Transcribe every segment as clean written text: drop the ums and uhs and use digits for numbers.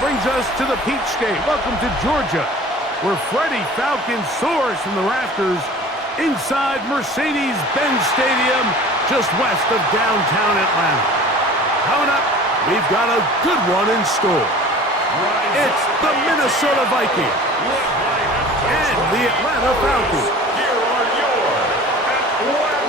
brings us to the Peach State. Welcome to Georgia, where Freddie Falcons soars from the rafters inside Mercedes-Benz Stadium, just west of downtown Atlanta. Coming up, we've got a good one in store. It's the Minnesota Vikings and the Atlanta Falcons. Here are your Atlanta Falcons.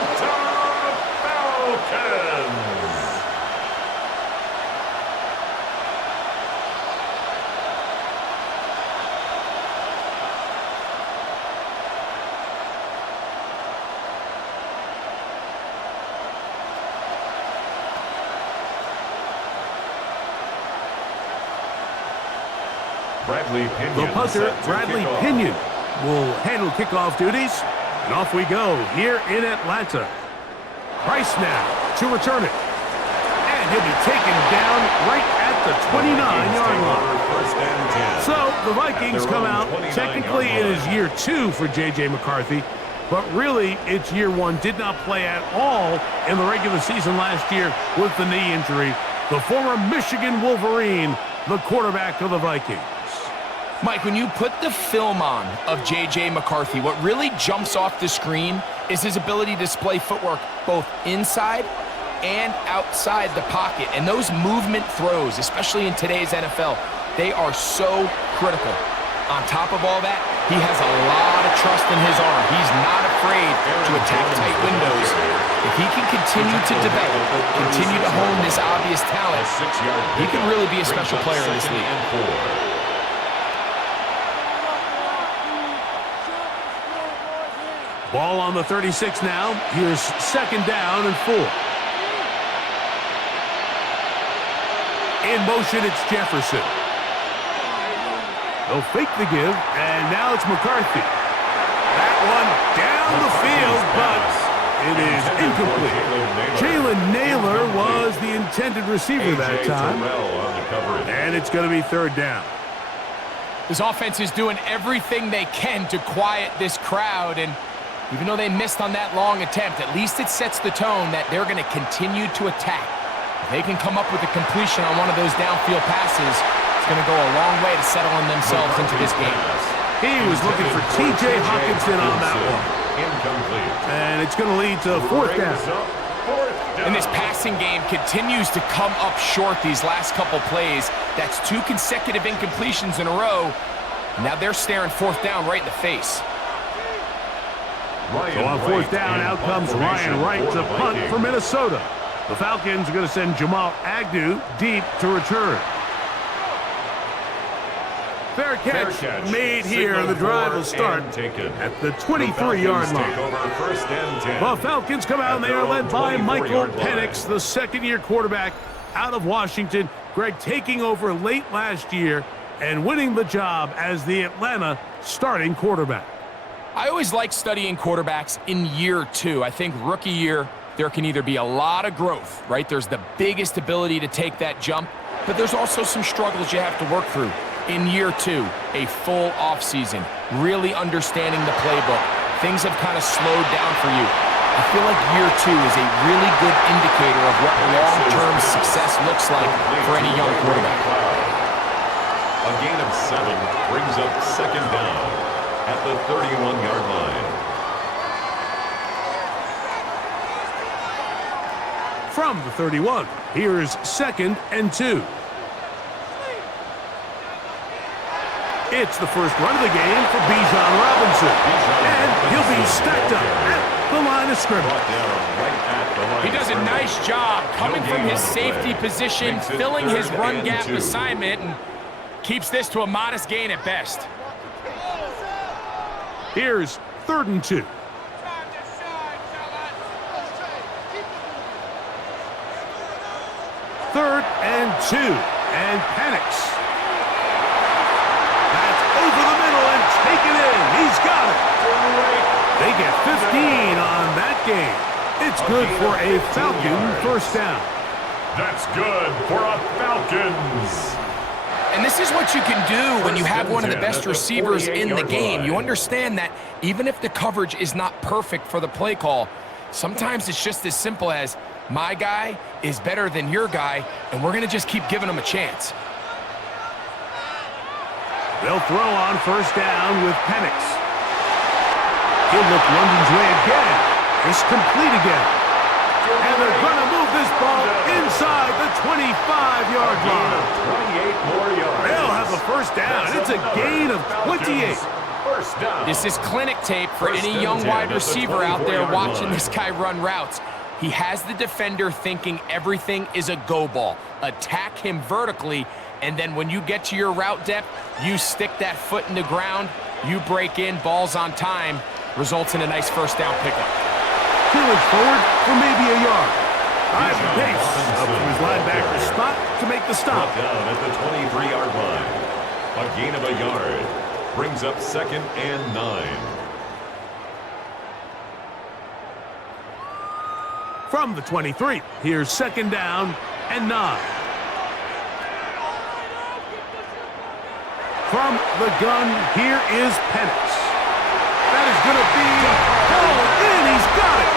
The punter, Bradley Pinion, will handle kickoff duties. And off we go here in Atlanta. Price now to return it. And he'll be taken down right at the 29-yard line. So the Vikings come out. Technically, it is year 2 for J.J. McCarthy. But really, it's year 1. Did not play at all in the regular season last year with the knee injury. The former Michigan Wolverine, the quarterback of the Vikings. Mike, when you put the film on of J.J. McCarthy, what really jumps off the screen is his ability to display footwork both inside and outside the pocket. And those movement throws, especially in today's NFL, they are so critical. On top of all that, he has a lot of trust in his arm. He's not afraid to attack tight windows. If he can continue to develop, continue to hone this obvious talent, he can really be a special player in this league. Ball on the 36 now. Here's 2nd down and 4. In motion, it's Jefferson. They'll fake the give, and now it's McCarthy. That one down the field, but it is incomplete. Jalen Naylor was the intended receiver that time. And it's going to be 3rd down. This offense is doing everything they can to quiet this crowd, and even though they missed on that long attempt, at least it sets the tone that they're going to continue to attack. If they can come up with a completion on one of those downfield passes, it's going to go a long way to settling themselves into this game. He was looking for T.J. Hawkinson on that one. Incomplete. And it's going to lead to 4th down. And this passing game continues to come up short these last couple plays. That's 2 consecutive incompletions in a row. Now they're staring 4th down right in the face. So on 4th down, out comes Ryan Wright to punt for Minnesota. The Falcons are going to send Jamal Agnew deep to return. Fair catch made here. The drive will start at the 23-yard line. The Falcons come out and they are led by Michael Penix, the 2nd-year quarterback out of Washington. Greg taking over late last year and winning the job as the Atlanta starting quarterback. I always like studying quarterbacks in year 2. I think rookie year, there can either be a lot of growth, right? There's the biggest ability to take that jump, but there's also some struggles you have to work through. In year 2, a full offseason, really understanding the playbook. Things have kind of slowed down for you. I feel like year 2 is a really good indicator of what long-term success looks like for any young quarterback. A gain of 7 brings up 2nd down at the 31-yard line. From the 31, here's 2nd and 2. It's the first run of the game for Bijan Robinson. And he'll be stacked up at the line of scrimmage. He does a nice job coming from his safety position, filling his run gap assignment, and keeps this to a modest gain at best. Here's 3rd and 2. Third and 2. And Penix. That's over the middle and taken in. He's got it. They get 15 on that game. It's good for a Falcon 1st down. That's good for a Falcons. And this is what you can do when you have one of the best receivers in the game. You understand that even if the coverage is not perfect for the play call, sometimes it's just as simple as my guy is better than your guy, and we're going to just keep giving him a chance. They'll throw on first down with Penix. He'll look London's way again. It's complete again. And they're going to move this ball inside the 25-yard line. 28 more yards. They'll have a first down. It's a gain of 28. First down. This is clinic tape for any young wide receiver out there watching this guy run routes. He has the defender thinking everything is a go ball. Attack him vertically, and then when you get to your route depth, you stick that foot in the ground, you break in, balls on time, results in a nice first down pickup. Peeling forward for maybe a yard. High pace up to his linebacker spot to make the stop. Down at the 23-yard line. A gain of a yard. Brings up 2nd and 9. From the 23, here's 2nd down and 9. From the gun, here is Penix. That is going to be pulled in. He's got it.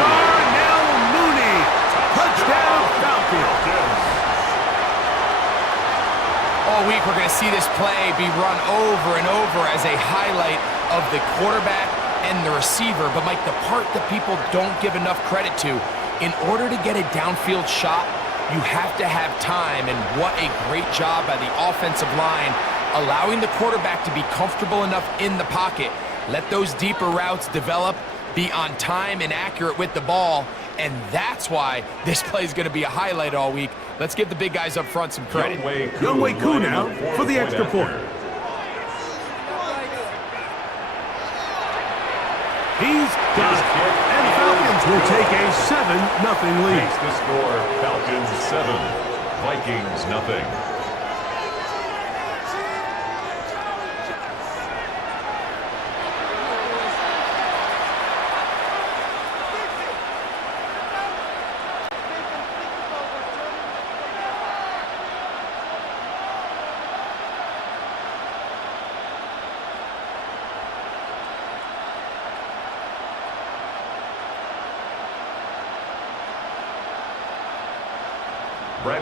Darnell Mooney. Touchdown Falcons. All week we're going to see this play be run over and over as a highlight of the quarterback and the receiver. But, Mike, the part that people don't give enough credit to, in order to get a downfield shot, you have to have time. And what a great job by the offensive line, allowing the quarterback to be comfortable enough in the pocket. Let those deeper routes develop, be on time and accurate with the ball, and that's why this play is going to be a highlight all week. Let's give the big guys up front some credit. Younghoe Koo now for the extra point. He's got it. And the Falcons will take a 7-0 lead. Makes the score Falcons 7, Vikings nothing.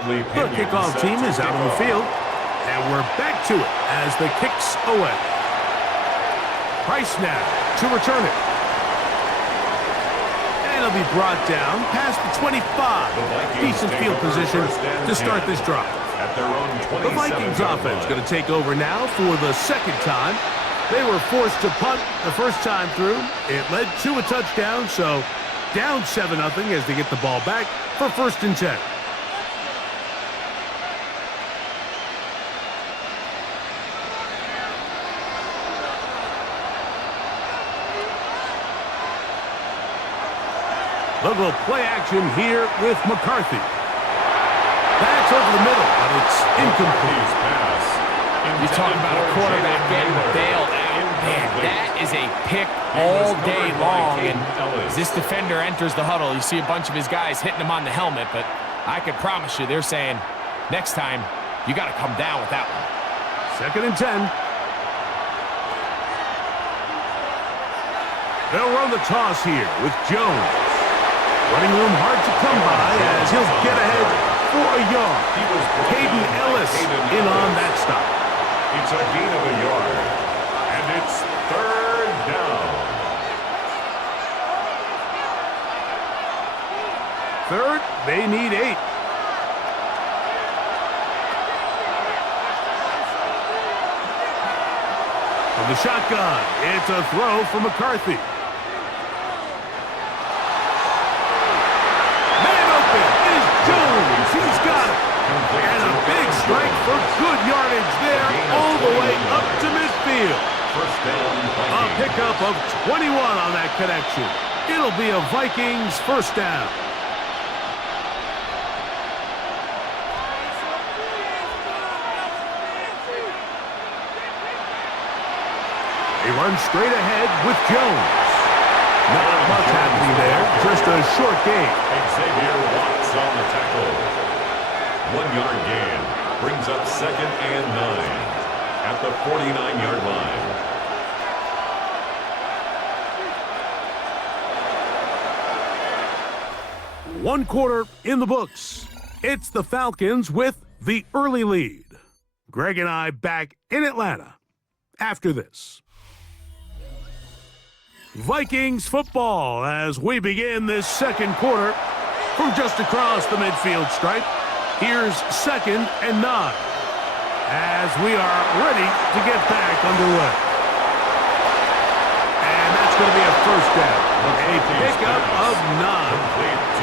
The kickoff team is out on the field, and we're back to it as the kick's away. Price now to return it. And it'll be brought down past the 25. Decent field position to start this drive. The Vikings offense going to take over now for the second time. They were forced to punt the first time through. It led to a touchdown, so down 7-0 as they get the ball back for 1st and 10. They'll go play action here with McCarthy. That's over the middle, but it's incomplete. You talk about a quarterback getting bailed out. Man, that is a pick all day long. And as this defender enters the huddle, you see a bunch of his guys hitting him on the helmet, but I can promise you they're saying, next time, you got to come down with that one. 2nd and 10. They'll run the toss here with Jones. Running room hard to come by as he'll get ahead for a yard. Caden Ellis in on that stop. It's a gain of a yard, and it's 3rd down. 3rd, they need 8. From the shotgun, it's a throw for McCarthy. He's got it. And a big strike for good yardage there all the way up to midfield. First down, a pickup of 21 on that connection. It'll be a Vikings first down. He runs straight ahead with Jones. Not much happening there, just a short gain. Xavier Watts on the tackle. 1-yard gain brings up 2nd and 9 at the 49-yard line. 1 quarter in the books. It's the Falcons with the early lead. Greg and I back in Atlanta after this. Vikings football as we begin this second quarter from just across the midfield stripe. Here's 2nd and 9 as we are ready to get back underway. And that's going to be a first down. A pickup of 9.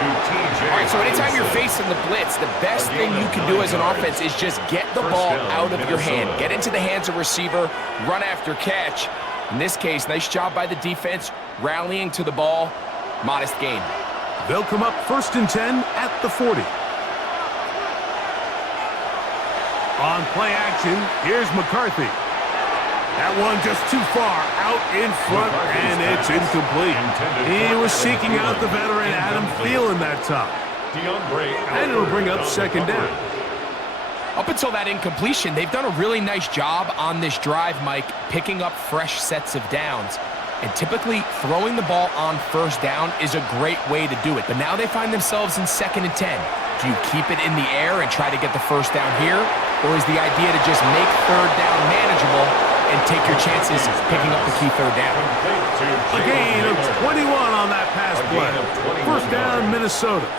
All right, so anytime you're facing the blitz, the best thing you can do as an offense is just get the ball out of your hand. Get into the hands of receiver, run after catch. In this case, nice job by the defense, rallying to the ball. Modest gain. They'll come up 1st and 10 at the 40. On play action, here's McCarthy. That one just too far out in front, and it's incomplete. He was seeking out the veteran Adam Thielen that time. And it'll bring up 2nd down. Up until that incompletion, they've done a really nice job on this drive, Mike, picking up fresh sets of downs. And typically, throwing the ball on 1st down is a great way to do it. But now they find themselves in 2nd and 10. Do you keep it in the air and try to get the 1st down here? Or is the idea to just make 3rd down manageable and take your chances picking up the key 3rd down? A gain of 21 on that pass play. 1st down, Minnesota.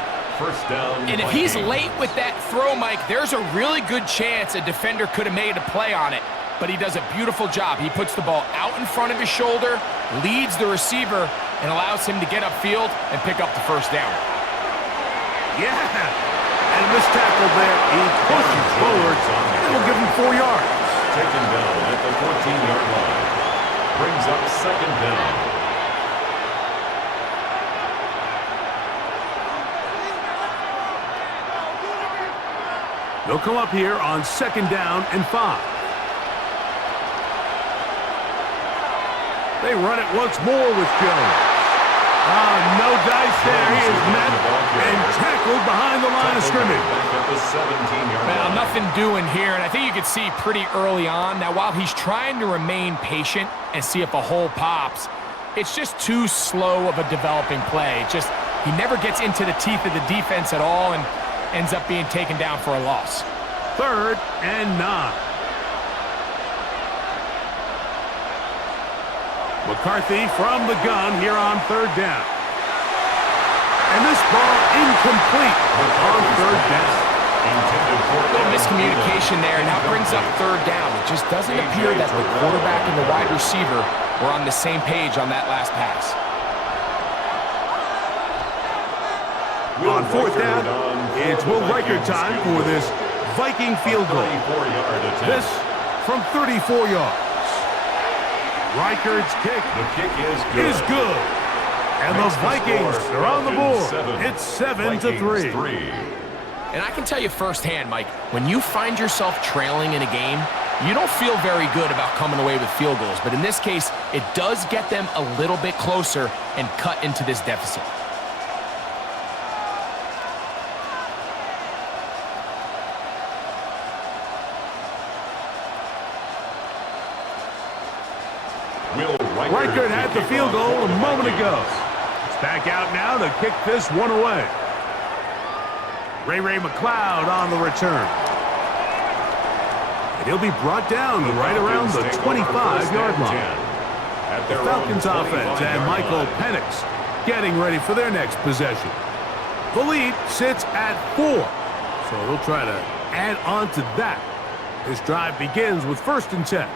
First down. And if he's late with that throw, Mike, there's a really good chance a defender could have made a play on it. But he does a beautiful job. He puts the ball out in front of his shoulder, leads the receiver, and allows him to get upfield and pick up the 1st down. Yeah, and a missed tackle there. He pushes forward, and will give him 4 yards. Taken down at the 14-yard line. Brings up 2nd down. They'll come up here on 2nd down and 5. They run it once more with Jones. No dice there. He is met and tackled behind the line of scrimmage. Well, nothing doing here, and I think you can see pretty early on. Now, while he's trying to remain patient and see if a hole pops, it's just too slow of a developing play. He never gets into the teeth of the defense at all and ends up being taken down for a loss. 3rd and 9. McCarthy from the gun here on 3rd down. And this ball incomplete on 3rd down. Little miscommunication there, and now brings up 3rd down. It just doesn't appear that the quarterback and the wide receiver were on the same page on that last pass. On 4th down, it's Will Riker time for this Viking field goal. This from 34 yards. Riker's kick is good. And the Vikings are on the board. It's 7-3. And I can tell you firsthand, Mike, when you find yourself trailing in a game, you don't feel very good about coming away with field goals. But in this case, it does get them a little bit closer and cut into this deficit. Reichert had the field goal a moment ago. It's back out now to kick this one away. Ray McLeod on the return. And he'll be brought down right around the 25-yard line. The Falcons offense and Michael Penix getting ready for their next possession. The lead sits at 4, so they'll try to add on to that. This drive begins with 1st and 10.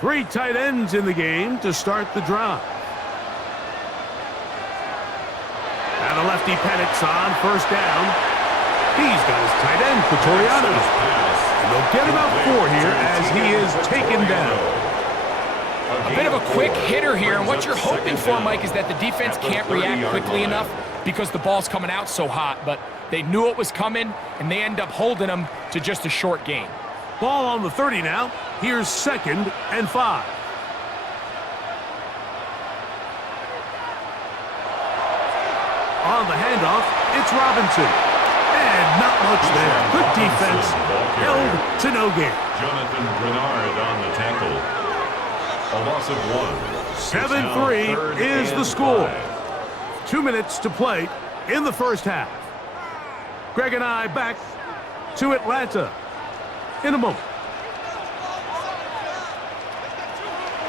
Three tight ends in the game to start the drive. And a lefty Penix on 1st down. He's got his tight end, Pretoriano. And they'll get him out 4 here as he is taken down. A bit of a quick hitter here, and what you're hoping for, Mike, is that the defense can't react quickly enough because the ball's coming out so hot, but they knew it was coming, and they end up holding them to just a short gain. Ball on the 30 now. Here's 2nd and 5. On the handoff, it's Robinson. And not much there. Good defense. Held to no gain. Jonathan Bernard on the tackle. A loss of 1. 7-3 is the score. 2 minutes to play in the first half. Greg and I back to Atlanta in a moment.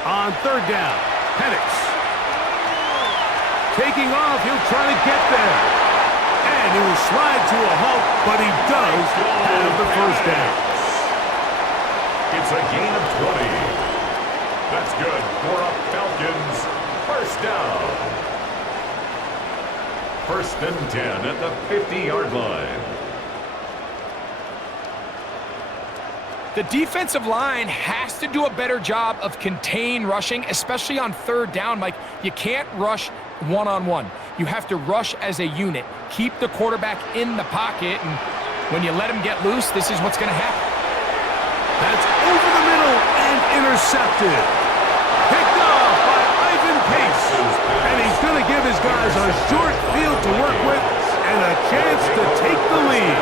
On third down, Penix. Taking off, he'll try to get there. And he will slide to a halt, but he does have the first down. It's a gain of 20. That's good for a Falcons first down. 1st and 10 at the 50-yard line. The defensive line has to do a better job of contain rushing, especially on third down. Mike, you can't rush one-on-one. You have to rush as a unit. Keep the quarterback in the pocket, and when you let him get loose, this is what's going to happen. That's over the middle and intercepted. Picked off by Ivan Pace. And he's going to give his guys a short field to work with and a chance to take the lead.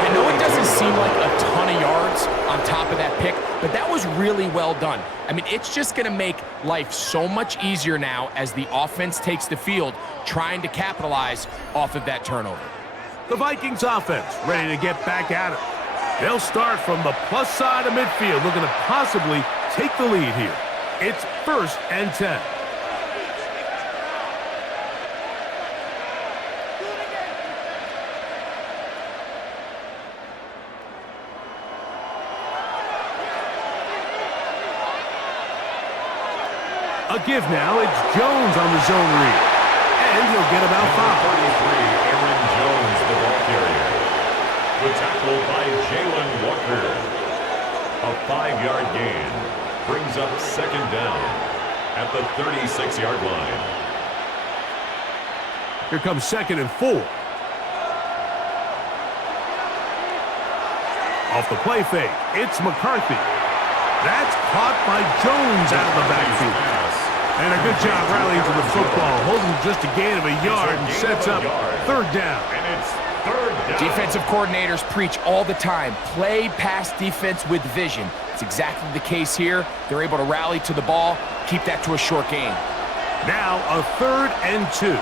I know it doesn't seem like a ton of yards on top of that pick, but that was really well done. I mean, it's just going to make life so much easier now as the offense takes the field, trying to capitalize off of that turnover. The Vikings offense ready to get back at it. They'll start from the plus side of midfield, looking to possibly take the lead here. It's 1st and 10. A give now, it's Jones on the zone read. And he'll get about 5. 33, Aaron Jones, the ball carrier. The tackle by Jalen Walker. A 5-yard gain brings up 2nd down at the 36-yard line. Here comes 2nd and 4. Off the play fake, it's McCarthy. That's caught by Jones out of the backfield. And a good job rallying to the football, holding just a gain of a yard and sets up 3rd down. And it's 3rd down. Defensive coordinators preach all the time, play pass defense with vision. It's exactly the case here. They're able to rally to the ball, keep that to a short gain. Now a 3rd and 2.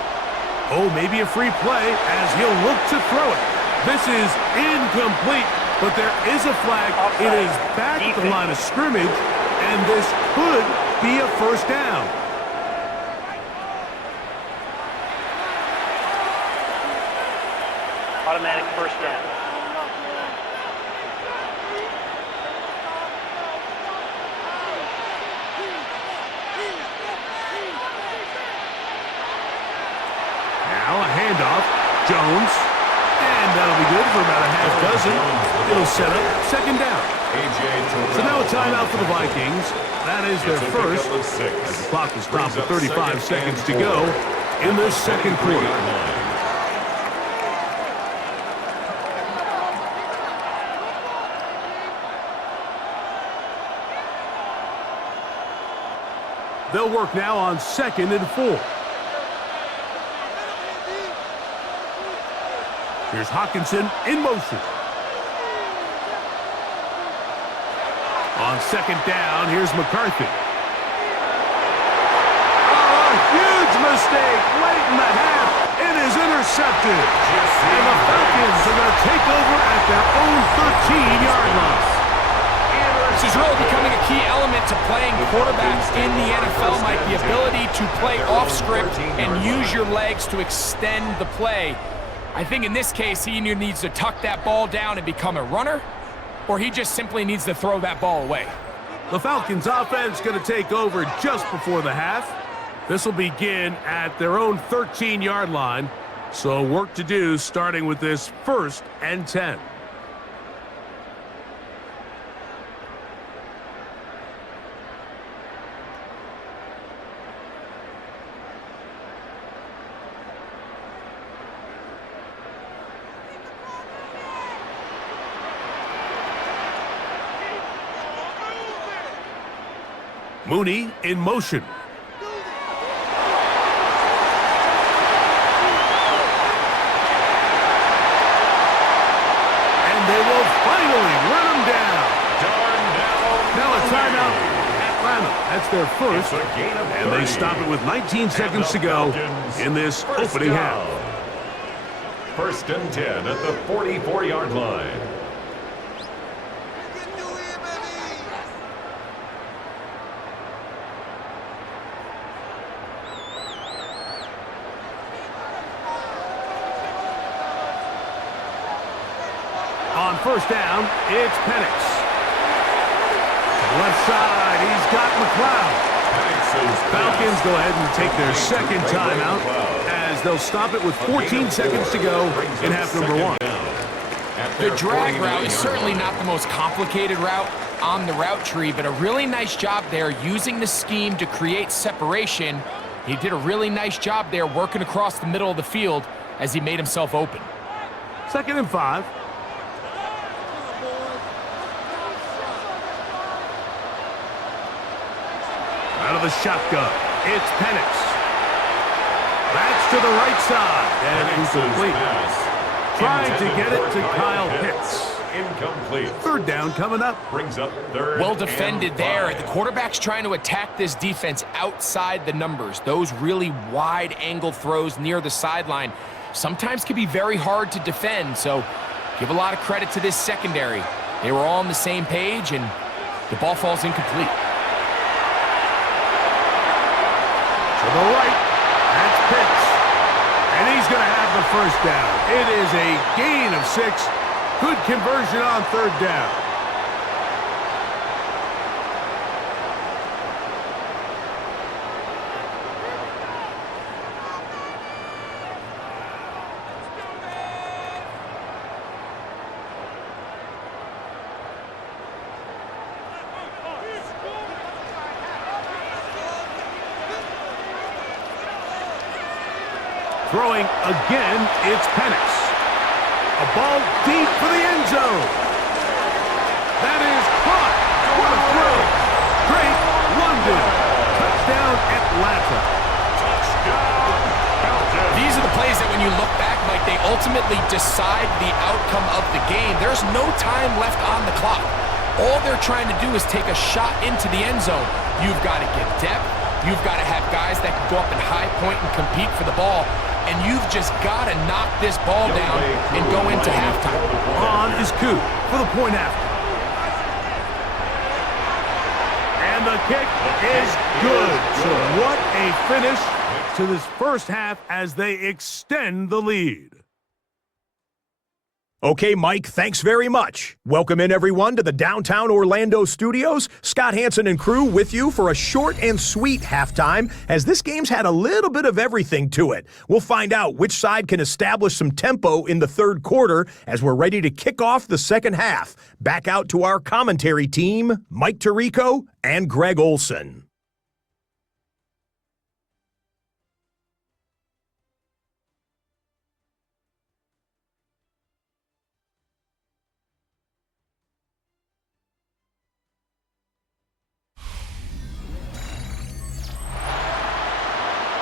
Oh, maybe a free play as he'll look to throw it. This is incomplete, but there is a flag. It is back at the line of scrimmage, and this could be a 1st down. Automatic 1st down. Now a handoff. Jones. And that'll be good for about a half dozen. It'll set up 2nd down. So now a timeout for the Vikings. That is their first. As the clock is stopped with 35 seconds to go in this 2nd quarter. They'll work now on 2nd and 4. Here's Hawkinson in motion. On 2nd down, here's McCarthy. Oh, a huge mistake late in the half. It is intercepted. And the Falcons are going to take over at their own 13-yard line. This is really becoming a key element to playing quarterbacks in the NFL, Mike. The ability to play off script and use your legs to extend the play. I think in this case, he either needs to tuck that ball down and become a runner, or he just simply needs to throw that ball away. The Falcons offense going to take over just before the half. This will begin at their own 13-yard line. So work to do starting with this 1st and 10. Mooney in motion. And they will finally run him down. Now a timeout, Atlanta. That's their first, It's a gain of and they 30. stop it with 19 And seconds the to go Falcons in this first opening down. half. 1st and 10 at the 44-yard line. On 1st down, it's Penix. Left side, he's got McLeod. Falcons go ahead and take their second timeout as they'll stop it with 14 seconds to go in half number 1. The drag route is certainly not the most complicated route on the route tree, but a really nice job there using the scheme to create separation. He did a really nice job there working across the middle of the field as he made himself open. 2nd and 5. Out of the shotgun, it's Penix. That's to the right side, and incomplete. Trying to get it to Kyle Pitts. Incomplete. 3rd down coming up. Brings up 3rd. Well defended there. and The 5. quarterback's trying to attack this defense outside the numbers. Those really wide angle throws near the sideline sometimes can be very hard to defend, so give a lot of credit to this secondary. They were all on the same page, and the ball falls incomplete. To the right, that's Pitts. And he's going to have the 1st down. It is a gain of 6. Good conversion on 3rd down. Throwing again, it's Penix. A ball deep for the end zone. That is caught. What a throw. Drake London. Touchdown Atlanta. These are the plays that when you look back, Mike, they ultimately decide the outcome of the game. There's no time left on the clock. All they're trying to do is take a shot into the end zone. You've got to get depth. You've got to have guys that can go up and high point and compete for the ball. And you've just got to knock this ball down and go into halftime. On is Koo for the point after. And the kick is good. So what a finish to this first half as they extend the lead. Okay, Mike, thanks very much. Welcome in, everyone, to the downtown Orlando studios. Scott Hansen and crew with you for a short and sweet halftime, as this game's had a little bit of everything to it. We'll find out which side can establish some tempo in the 3rd quarter as we're ready to kick off the 2nd half. Back out to our commentary team, Mike Tirico and Greg Olson.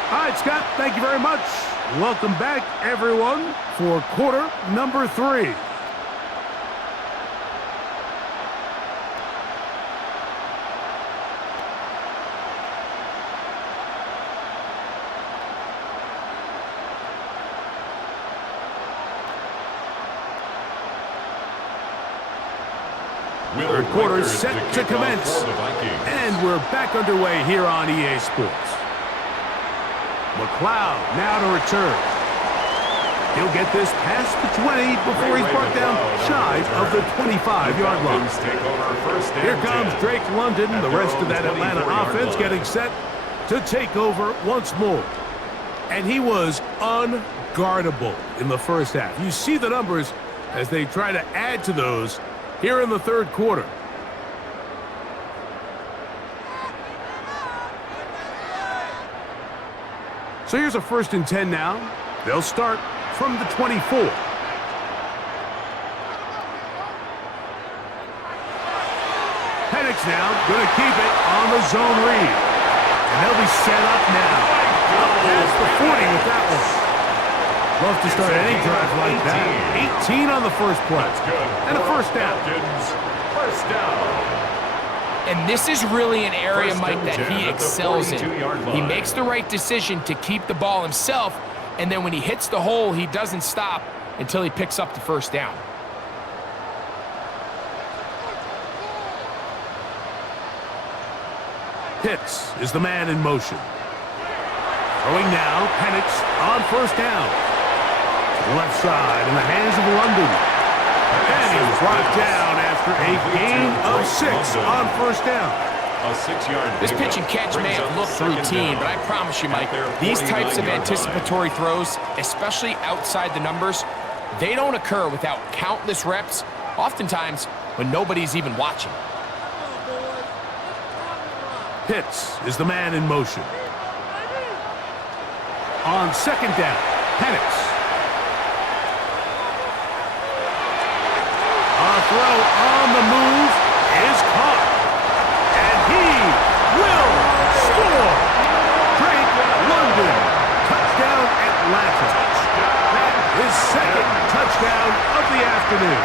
All right, Scott, thank you very much. Welcome back, everyone, for quarter number 3. Third quarter set to commence, and we're back underway here on EA Sports. McLeod now to return. He'll get this past the 20 before he's brought down shy of the 25-yard line. Here comes Drake London, the rest of that Atlanta offense getting set to take over once more. And he was unguardable in the first half. You see the numbers as they try to add to those here in the 3rd quarter. So here's a 1st and 10 now. They'll start from the 24. Penix now going to keep it on the zone read. And they'll be set up now. Up past the 40 with that one. Love to start any drive like that. 18 on the first play. And a 1st down. First down. And this is really an area, Mike, that he excels in. He makes the right decision to keep the ball himself, and then when he hits the hole, he doesn't stop until he picks up the first down. Pitts is the man in motion. Throwing now, Penix on first down. Left side in the hands of London. And he's brought down after a gain of 6 on first down. A 6-yard This pitch and catch may have looked routine, but I promise you, Mike, these types of anticipatory throws, especially outside the numbers, they don't occur without countless reps, oftentimes when nobody's even watching. Pitts is the man in motion. On second down, Penix. A throw on the move is caught. And he will score. Drake London. Touchdown Atlanta. That is second touchdown of the afternoon.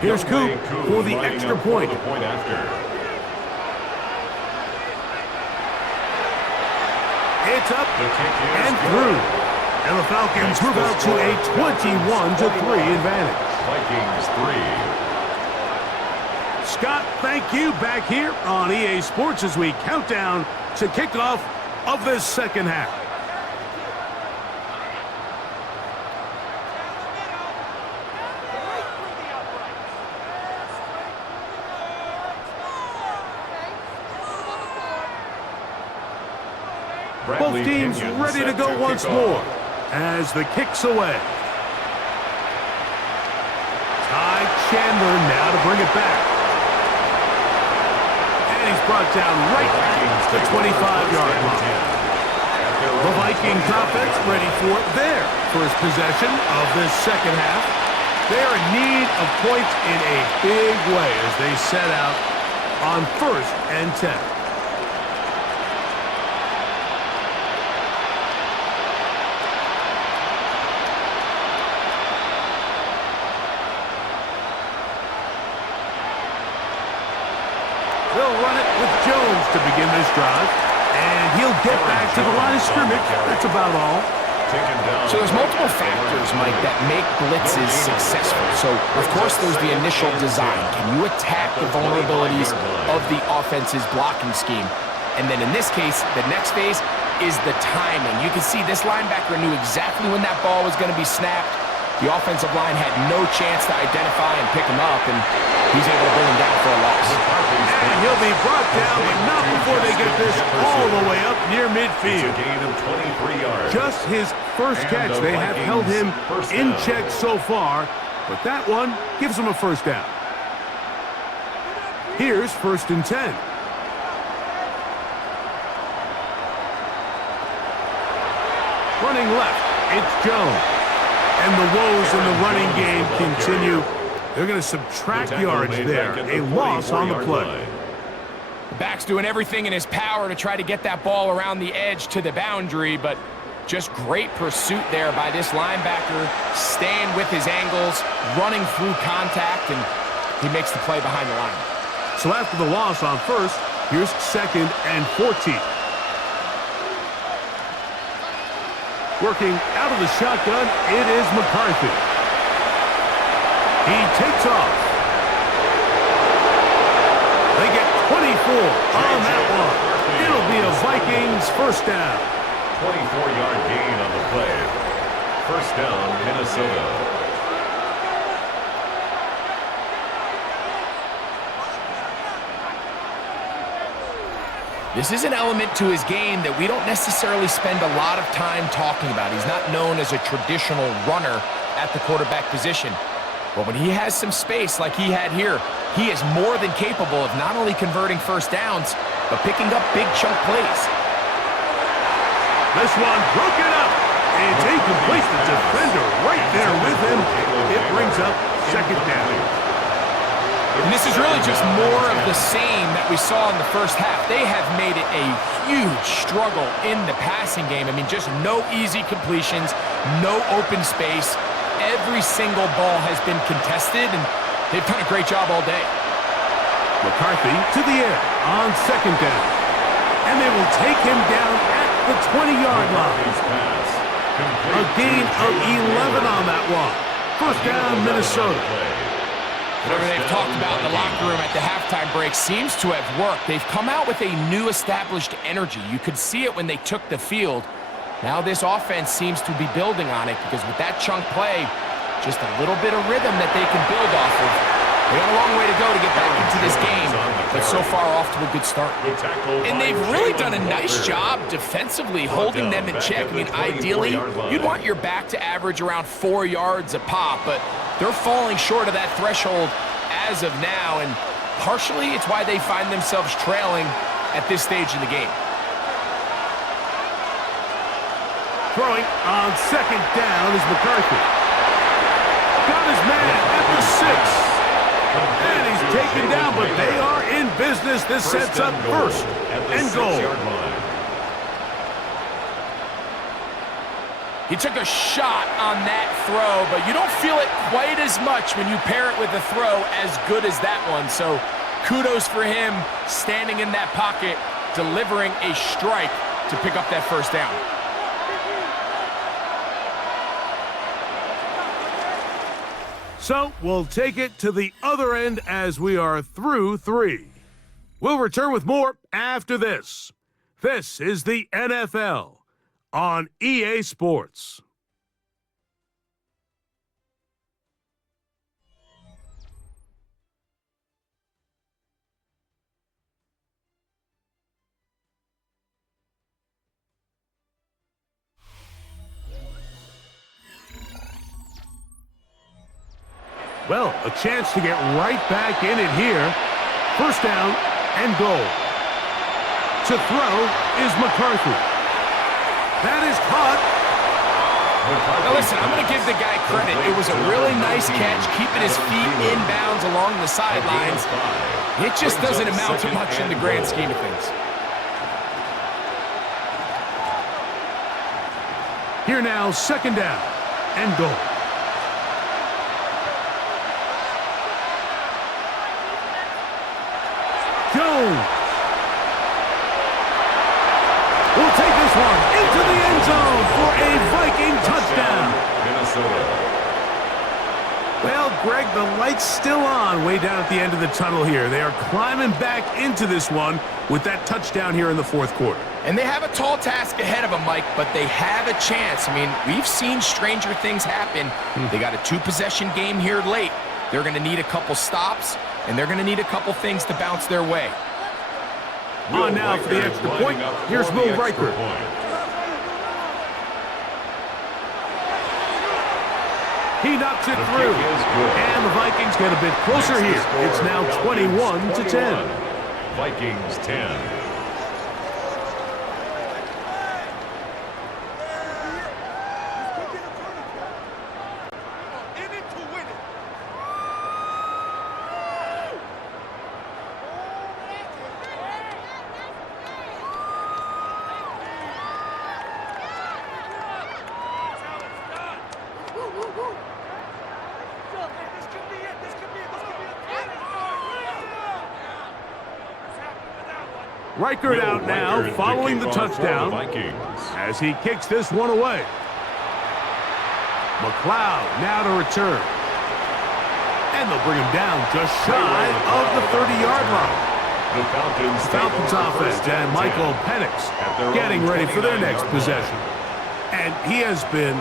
Here's Coop for the extra point. It's up and through. And the Falcons move out to a 21-3 advantage. Vikings 3. Scott, thank you. Back here on EA Sports as we count down to kickoff of this second half. Both teams ready to go once more as the kick's away. Ty Chandler now to bring it back. And he's brought down right at the 25-yard line. The Vikings offense ready for their first possession of this second half. They are in need of points in a big way as they set out on 1st and 10. They'll run it with Jones to begin this drive. And he'll get back to the line of scrimmage. That's about all. So there's multiple factors, Mike, that make blitzes successful. So, of course, there's the initial design. Can you attack the vulnerabilities of the offense's blocking scheme? And then in this case, the next phase is the timing. You can see this linebacker knew exactly when that ball was going to be snapped. The offensive line had no chance to identify and pick him up, and he's able to bring him down for a loss. And he'll be brought down, but not before they get this all the way up near midfield. It's a gain of 23 yards. Just his first catch. They have held him in check so far, but that one gives him a first down. Here's 1st and 10. Running left, it's Jones. And the woes in the running game continue. They're going to subtract yards there. A loss on the play. The back's doing everything in his power to try to get that ball around the edge to the boundary, but just great pursuit there by this linebacker, staying with his angles, running through contact, and he makes the play behind the line. So after the loss on 1st, here's 2nd and 14. Working out of the shotgun, it is McCarthy. He takes off. They get 24 on that one. It'll be a Vikings first down. 24-yard gain on the play. First down, Minnesota. This is an element to his game that we don't necessarily spend a lot of time talking about. He's not known as a traditional runner at the quarterback position. But when he has some space like he had here, he is more than capable of not only converting first downs, but picking up big chunk plays. This one broken up. It's incomplete. The defender right there with him. It brings up second down. And this is really just more of the same that we saw in the first half. They have made it a huge struggle in the passing game. I mean, just no easy completions, no open space. Every single ball has been contested, and they've done a great job all day. McCarthy to the air on second down. And they will take him down at the 20-yard line. A gain of 11 on that one. First down, Minnesota. Whatever they've talked about in the locker room at the halftime break seems to have worked. They've come out with a new established energy. You could see it when they took the field. Now this offense seems to be building on it because with that chunk play, just a little bit of rhythm that they can build off of. They got a long way to go to get back into this game, but so far off to a good start. And they've really done a nice job defensively holding them in check. I mean, ideally, you'd want your back to average around 4 yards a pop, but they're falling short of that threshold as of now, and partially it's why they find themselves trailing at this stage in the game. Throwing on second down is McCarthy. Got his man at the 6. And he's taken down, but they are in business. This sets up first and goal. He took a shot on that throw, but you don't feel it quite as much when you pair it with a throw as good as that one. So kudos for him standing in that pocket, delivering a strike to pick up that first down. So we'll take it to the other end as we are through 3. We'll return with more after this. This is the NFL on EA Sports. Well, a chance to get right back in it here. First down and goal. To throw is McCarthy. That is caught. Now listen, I'm going to give the guy credit. It was a really nice catch, keeping his feet in bounds along the sidelines. It just doesn't amount to much in the grand scheme of things. Here now, second down and goal. Jones will take this one into the end zone for a Viking touchdown. Minnesota. Well, Greg, the light's still on way down at the end of the tunnel here. They are climbing back into this one with that touchdown here in the fourth quarter. And they have a tall task ahead of them, Mike, but they have a chance. I mean, we've seen stranger things happen. They got a 2-possession game here late. They're going to need a couple stops, and they're going to need a couple things to bounce their way. On now for the extra point. Here's Will Riker. He knocks it through. And the Vikings get a bit closer here. It's now 21-10. Vikings 10. Reichert out now, following the touchdown, as he kicks this one away. McLeod now to return. And they'll bring him down just shy of the 30-yard line. The Falcons offense and Michael Penix getting ready for their next possession. And he has been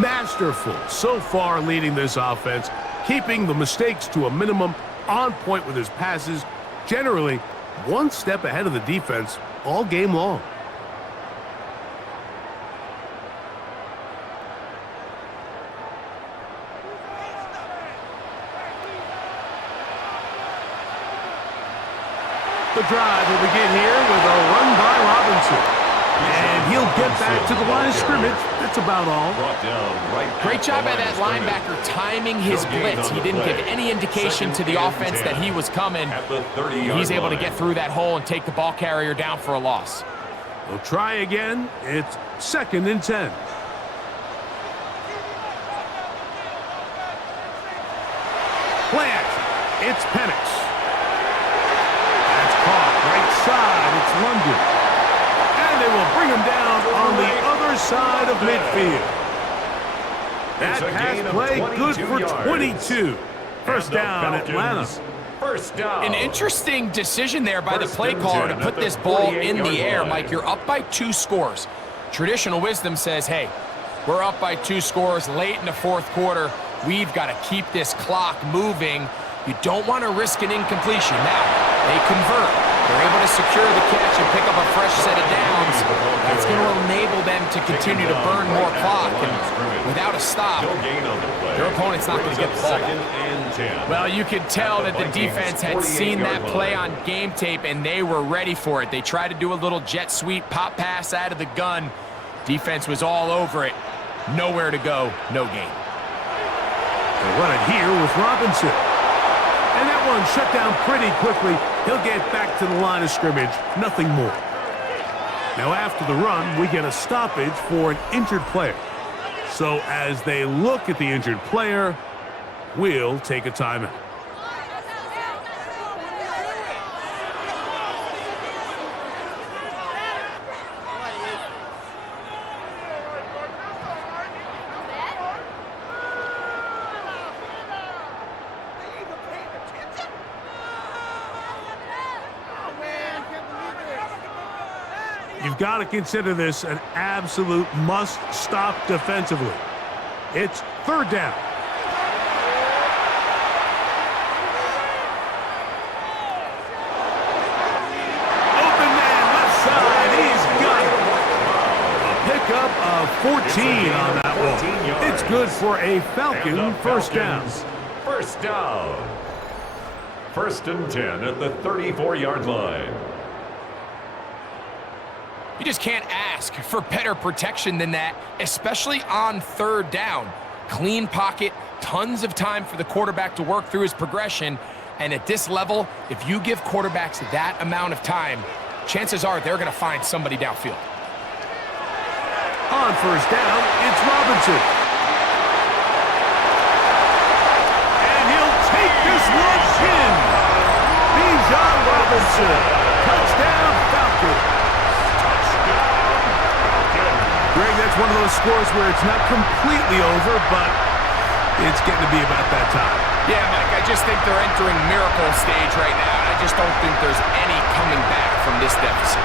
masterful so far leading this offense, keeping the mistakes to a minimum, on point with his passes, generally one step ahead of the defense all game long. The drive will begin here with a run by Robinson. And he'll get back to the line of scrimmage. That's about all. Great job by that linebacker timing his blitz. He didn't give any indication to the offense that he was coming. He's able to get through that hole and take the ball carrier down for a loss. We'll try again. It's 2nd and 10. Plant. It's Penix. That's caught. Right side. It's London. And they will bring him down on the other side of midfield. That pass play good for 22. First down, Atlanta. First down. An interesting decision there by the play caller to put this ball in the air. Mike, you're up by 2 scores. Traditional wisdom says, hey, we're up by 2 scores late in the 4th quarter. We've got to keep this clock moving. You don't want to risk an incompletion. Now, they convert. They're able to secure the catch and pick up a fresh set of downs. That's going to enable them to continue to burn more clock. And without a stop, their opponent's not going to get the ball back. Well, you could tell that the defense had seen that play on game tape, and they were ready for it. They tried to do a little jet sweep pop pass out of the gun. Defense was all over it. Nowhere to go, no gain. They'll run it here with Robinson. And that one shut down pretty quickly. He'll get back to the line of scrimmage. Nothing more. Now after the run, we get a stoppage for an injured player. So as they look at the injured player, we'll take a timeout. You've got to consider this an absolute must-stop defensively. It's 3rd down. Open man, left side. He's got it. A pickup of 14 on that one. It's good for a Falcon first down. First down. 1st and 10 at the 34-yard line. You just can't ask for better protection than that, especially on 3rd down. Clean pocket, tons of time for the quarterback to work through his progression. And at this level, if you give quarterbacks that amount of time, chances are they're going to find somebody downfield. On 1st down, it's Robinson. And he'll take this one in. Bijan Robinson. Touchdown, Falcons. Greg, that's one of those scores where it's not completely over, but it's getting to be about that time. Yeah, Mike, I just think they're entering miracle stage right now, and I just don't think there's any coming back from this deficit.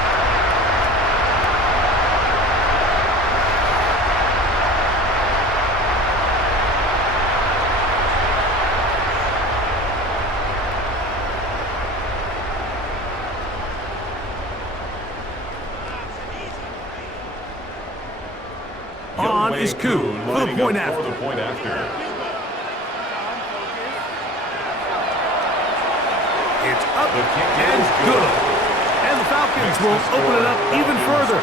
On is Kuhn for the point after. It's up and good. And the Falcons will open it up even further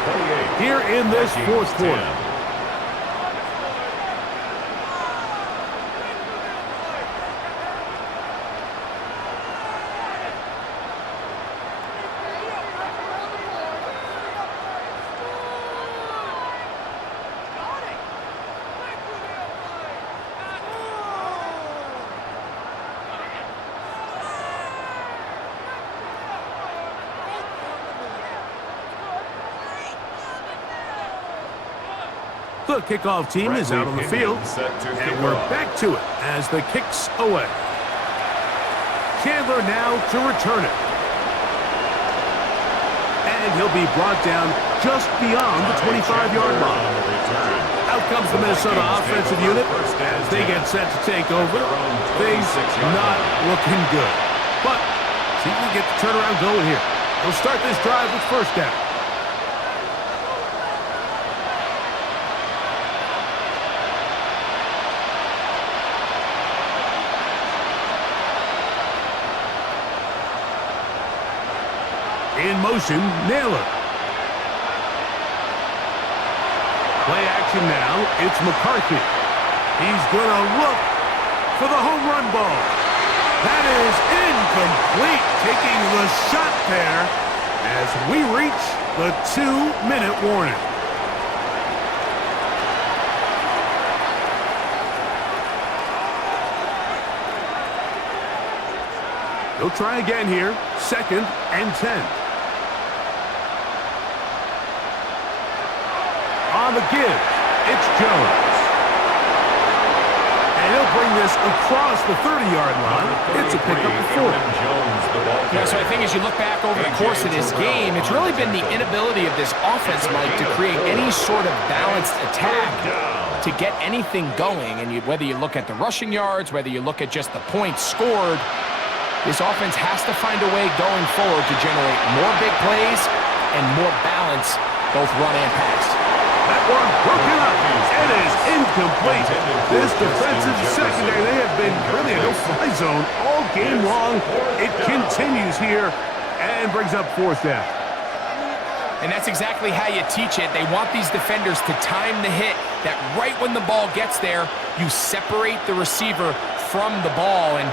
here in this 4th quarter. The kickoff team is out on the field, and we're back to it as the kick's away. Chandler now to return it. And he'll be brought down just beyond the 25-yard line. Out comes the Minnesota offensive unit as they get set to take over. Things not looking good. But see if we can get the turnaround going here. They'll start this drive with 1st down. In motion, Naylor. Play action now. It's McCarthy. He's going to look for the home run ball. That is incomplete. Taking the shot there as we reach the 2-minute warning. He'll try again here. 2nd and 10. On the give, it's Jones. And he'll bring this across the 30-yard line. It's a pickup of 4. Yeah, so I think as you look back over the course of this game, it's really been the inability of this offense, Mike, to create any sort of balanced attack to get anything going. And whether you look at the rushing yards, whether you look at just the points scored, this offense has to find a way going forward to generate more big plays and more balance, both run and pass. That one broken up. It is incomplete. This defensive secondary, they have been really in a no-fly zone all game long. It continues here and brings up 4th down. And that's exactly how you teach it. They want these defenders to time the hit, that right when the ball gets there, you separate the receiver from the ball. And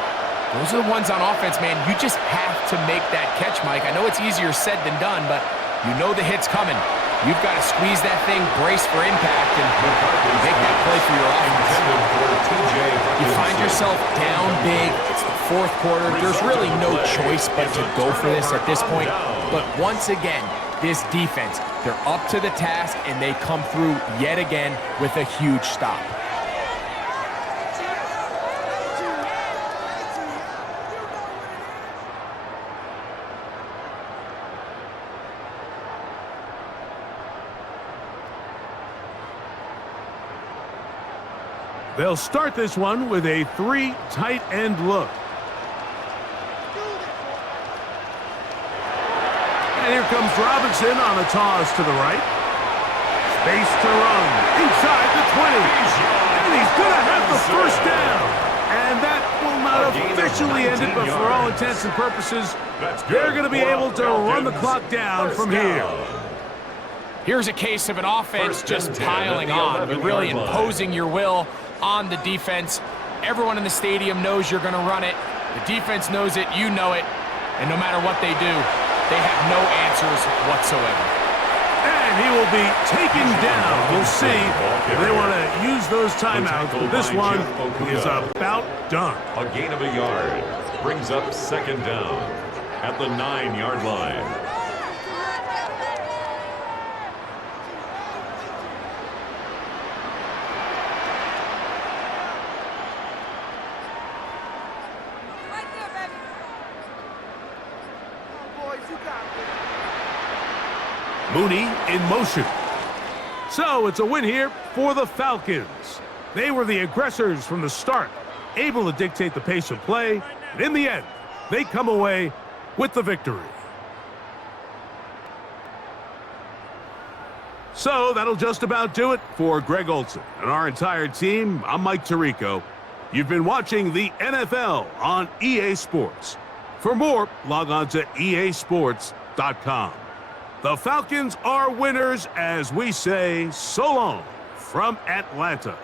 those are the ones on offense, man. You just have to make that catch, Mike. I know it's easier said than done, but you know the hit's coming. You've got to squeeze that thing, brace for impact, and make that play for your offense. You find yourself down big. It's the 4th quarter. There's really no choice but to go for this at this point. But once again, this defense, they're up to the task, and they come through yet again with a huge stop. They'll start this one with a 3 tight end look. And here comes Robinson on a toss to the right. Space to run inside the 20. And he's going to have the 1st down. And that will not officially end it, but for all intents and purposes, they're going to be able to run the clock down from here. Here's a case of an offense just piling on. You're really imposing your will on the defense. Everyone in the stadium knows you're going to run it. The defense knows it, you know it, and no matter what they do, they have no answers whatsoever. And he will be taken down. We'll see if they want to use those timeouts, but this one is about done. A gain of a yard brings up 2nd down at the 9-yard line. Mooney in motion. So it's a win here for the Falcons. They were the aggressors from the start, able to dictate the pace of play, and in the end, they come away with the victory. So that'll just about do it for Greg Olson and our entire team. I'm Mike Tirico. You've been watching the NFL on EA Sports. For more, log on to easports.com. The Falcons are winners as we say so long from Atlanta.